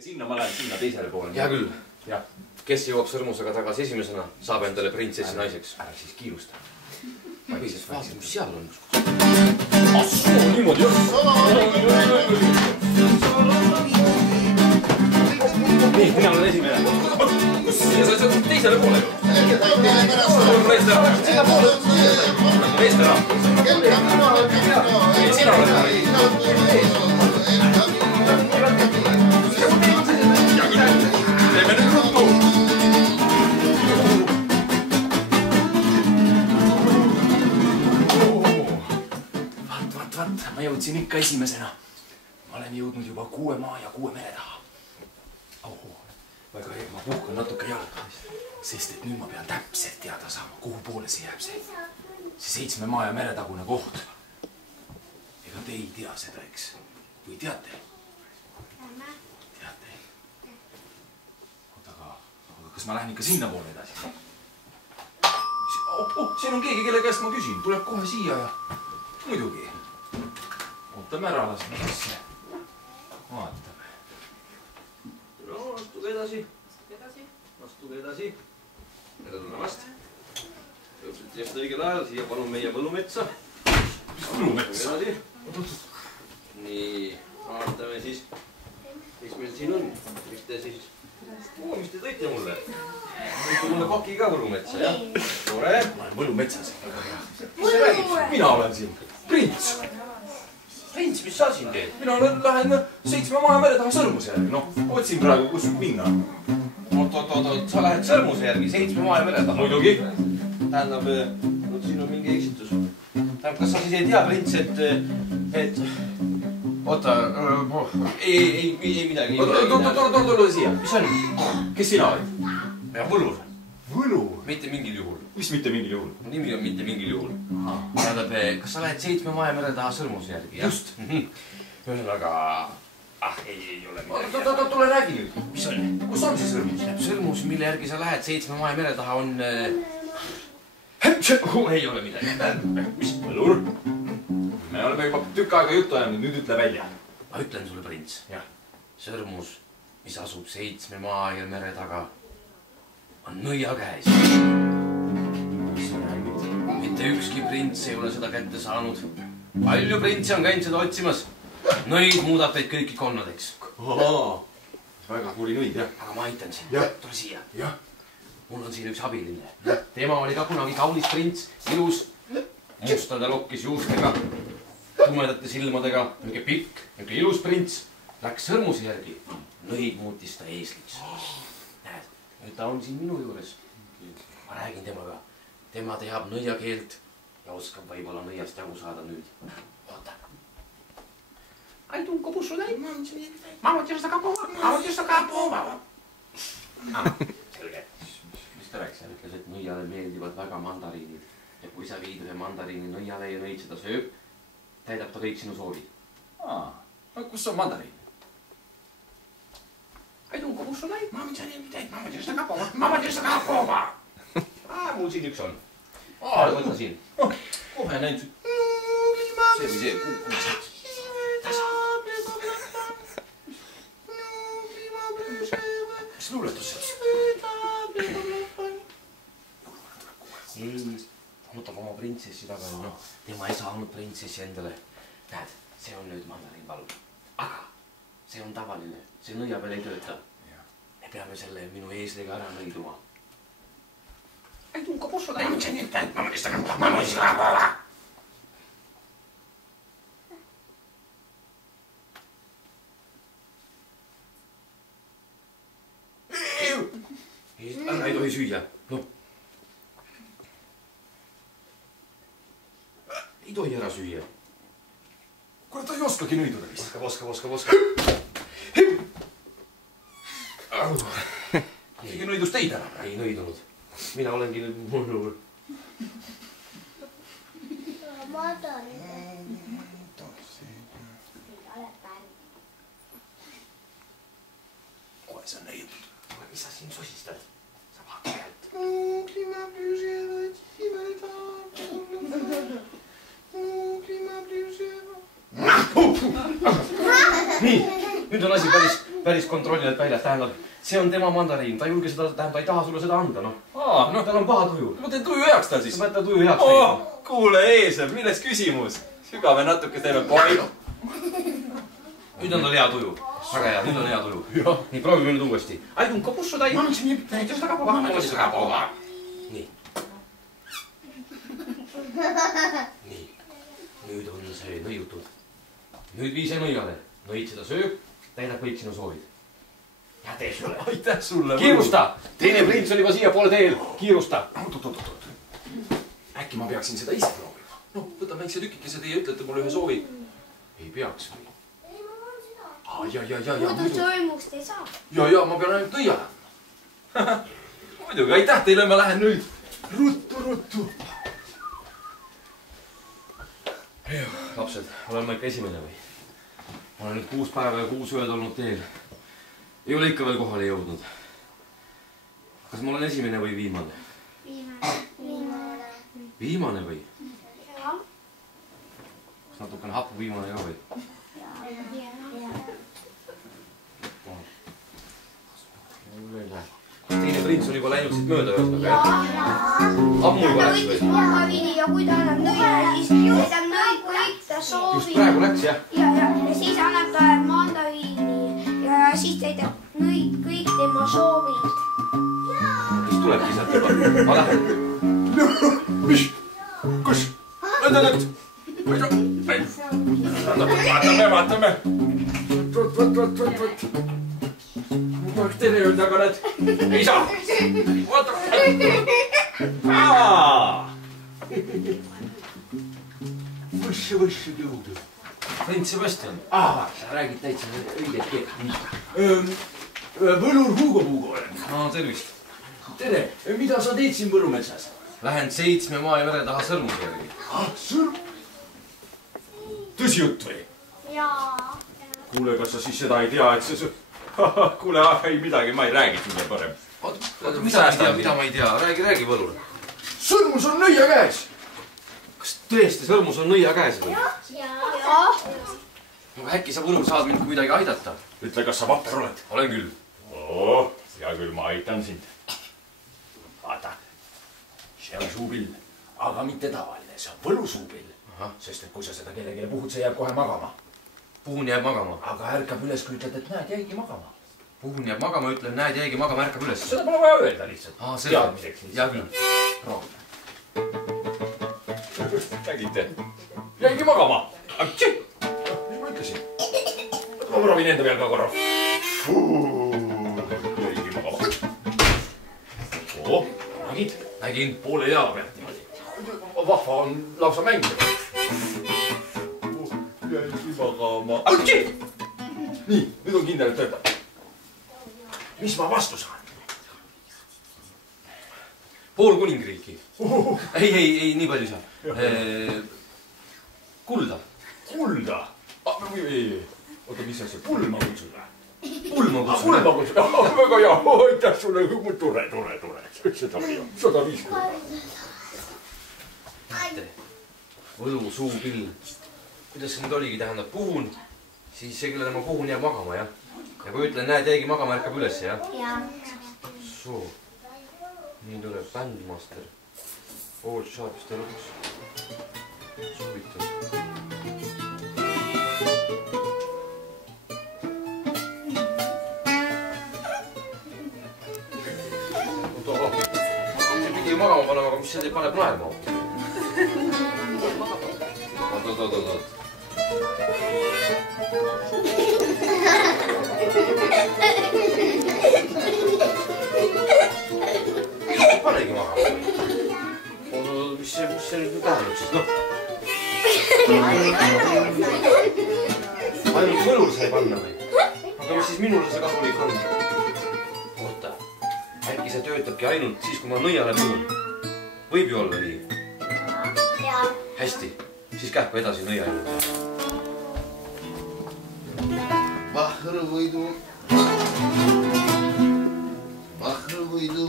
Sinna ma lähen sinna teisele poole. Hea küll. Kes jõuab sõrmusega tagasi esimesena, saab endale printsessi naiseks. Ära siis kiirusta. Vaata, mis seal on. Assoo, niimoodi jah. Nii, mina olen esimene. Ja sa saad teisele poole ju. Meest ära. Meest ära. Sina oled ära. Teeme nüüd ruttu. Vaat, ma jõudsin ikka esimesena. Ma olen jõudnud juba 6 maa ja 6 mere taha. Väga hea, ma puhkan natuke jalga, sest et nüüd ma pean täpselt teada saama, kuhu poole see jääb see 7 maa ja mere tagune koht. Ega te ei tea seda, eks? Või teate? Teate? Aga kas ma lähen ikka sinna poole edasi? Siin on keegi, kelle käest ma küsin. Tuleb kohe siia ja muidugi. Ootame ära, lasme sisse. Vaatame. No, astuge edasi. Astuge edasi. Tere tulemast. Jõudsite just õigel ajal. Siia palun meie põllumetsa. Mis põllumetsa? Nii, vaatame siis. Mis meil siin on? Mis te siis... mis te tõite mulle? Tõite mulle paki ka põllumetsa, jah? Tore. Ma olen põllumetsas. Mis sa räägid? Mina olen siin. Prints. Prints, mis sa siin teed? Mina lähen 7 maa ja mere taha sõrmuse järgi. Noh, otsin praegu, kus minna. Oot, sa lähed sõrmuse järgi 7 maa ja mere taha? Muidugi. Tähendab, siin on mingi eksitus. Tähendab, kas sa siis ei tea, Prints, et... Oota, ei midagi. Tule siia. Mis on? Kes sina olid? Võlur. Võlur? Mitte mingil juhul. Mis mitte mingil juhul? Nimi on mitte mingil juhul. Tähendab, kas sa lähed 7 maa ja mere taha sõrmuse järgi? Just. Ühesõnaga... ei ole midagi. Tule räägi nüüd. Mis on? Kus on see sõrmus? Sõrmus, mille järgi sa lähed 7 maa ja mere taha on... ei ole midagi. Mis võlur? Me oleme juba tükk aega juttu ajanud, nüüd ütle välja. Ma ütlen sulle, Prints. Sõrmus, mis asub 7 maa ja mere taga, on nõia käes. Mitte ükski prints ei ole seda kätte saanud. Palju printsi on käinud seda otsimas. Nõid muudab teid kõiki konnadeks. Väga kuri nõid, jah. Aga ma aitan sind. Tule siia. Mul on siin üks abiline. Tema oli ka kunagi kaunis prints, ilus, mustade lokkis juustega, tumedate silmadega, niisugune pikk, niisugune ilus prints. Läks sõrmuse järgi. Nõid muutis ta eesliks. Näed, nüüd ta on siin minu juures. Ma räägin temaga. Tema teab nõiakeelt ja oskab võib-olla nõiast jagu saada nüüd. Oota. Ai tunko pussu näin. Ma võtsin seda kapova. Selge. Mis ta rääkis? Ütles, et nõiale meeldivad väga mandariinid. Ja kui sa viid ühe mandariini nõiale ja nõid seda sööb, täidab ta kõik sinu soovid. Kus on mandariin? Ai tunko pussu näin. Ma võtsin seda kapova. Mul siin üks on. Võta siin. Kohe näid. See või see. Mis luuletus see? Võtab oma printsessi taga. Tema ei saanud printsessi endale. Näed, see on nüüd mandariin palun. Aga see on tavaline. See nõia peal ei tööta. Me peame selle minu eesliga ära nõiduma. Ai tunko pussu näin. Ma võtsin seda kapova. Ära ei tohi süüa. Ei tohi ära süüa. Kuule, ta ei oskagi nõiduda vist. Oskab. Keegi nõidus teid ära? Ei nõidunud. Mina olengi nüüd mõnul. Kohe sa nõidud. Mis sa siin sosistad? Sa vaata pealt. Nii, nüüd on asi päris kontrollinud välja, tähendab, see on tema mandariin, ta ei julge seda, tähendab, ta ei taha sulle seda anda, noh. Tal on paha tuju. Ma teen tuju heaks tal siis. Sa pead ta tuju heaks tegema. Kuule, Eesel, milles küsimus? Sügave natuke teeme palju. Nüüd on tal hea tuju. Väga hea, nüüd on hea tuju. Nii, proovime nüüd uuesti. Aidunko pussu tai. Nii. Nii. Nüüd on see nõiutud. Nüüd vii see nõiale. Nõid seda sööb, täidab kõik sinu soovid. Ja tee sulle. Aitäh sulle. Kiirusta! Teine prints on juba siia poole teel. Kiirusta! Oot. Äkki ma peaksin seda ise proovima? No, võta väikse tükikese teie, ütlete mulle ühe soovi. Ei peaks või? Ja. Muidu toimust ei saa. Ja, ma pean ainult nõia lähma. Muidugi, aitäh teile, ma lähen nüüd. Ruttu. Lapsed, olen ma ikka esimene või? Ma olen nüüd 6 päeva ja 6 ööd olnud teel. Ei ole ikka veel kohale jõudnud. Kas ma olen esimene või viimane? Viimane või? Jah. Kas natukene hapu viimane ka või? Teine prints on juba läinud siit mööda ühesõnaga, jah? Ammu juba läks või? Ja kui ta annab nõia, siis ta nõid kõik ta soovib. Just praegu läks, jah? Ja siis annab ta mandariini ja siis täidab nõid kõik tema soovid. Mis tulebki sealt juba? Ma lähen. Mis? Kus? Vaatame. Ma teile öelda, aga näed, ei saa. Vaata. Võssu jõudu. Prints Sebastian. Sa räägid täitsa õiget keelt. Võlur Hugo olen. Tervist. Tere, mida sa teed siin Võrumetsas? Lähen 7 maa ja mere taha sõrmuse järgi. Sõrm? Tõsi jutt või? Jaa. Kuule, kas sa siis seda ei tea, et see... Kuule, ei midagi, ma ei räägi sulle parem. Mida ma ei tea? Räägi Võlur. Sõrmus on nõia käes. Kas tõesti sõrmus on nõia käes või? Jaa. Äkki sa Võlur saad mind kuidagi aidata? Ütle, kas sa vapper oled? Olen küll. Hea küll, ma aitan sind. Vaata, see on suupill, aga mitte tavaline, see on võlusuupill. Sest et kui sa seda kellelegi puhud, see jääb kohe magama. Puhun jääb magama. Aga ärkab üles, kui ütled, et näed, jäigi magama. Puhun jääb magama, ütlen, näed, jäigi magama, ärkab üles. Seda pole vaja öelda lihtsalt. Teadmiseks. Hea küll. Nägite? Jäigi magama. Mis ma ütlesin? Ma proovin enda peal ka korra. Jäigi magama. Nägid? Nägin. Poole jaa pealt niimoodi. Vahva on lausa mäng. Jäigi magama. Nii, nüüd on kindel, et töötab. Mis ma vastu saan? Pool kuningriiki. Ei, nii palju saa. Kulda. Kulda? Oota, mis see pulma kutsun või? Pulma kutsun. Pulma kutsun. Väga hea. Aitäh sulle. Tore. 150. Võlu suupill. Kuidas see nüüd oligi, tähendab puhun, siis see, kellele ma puhun, jääb magama, jah? Ja kui ütlen, näed, jäigi magama, ärkab üles, jah? Jaa. Soo. Nii tuleb Bandmaster. Old Sharps Deluxe. Soovitan. See pidi ju magama panema, aga mis see paneb naerma? Oot. Panegi magama. Mis see nüüd tähendab siis, noh? Ainult Võlur sai panna või? Aga mis siis minule see kasulik on? Oota, äkki see töötabki ainult siis, kui ma nõiale puhun? Võib ju olla nii? Jaa. Hästi, siis kähku edasi nõia juurde. Vahruvõidu. Vahruvõidu.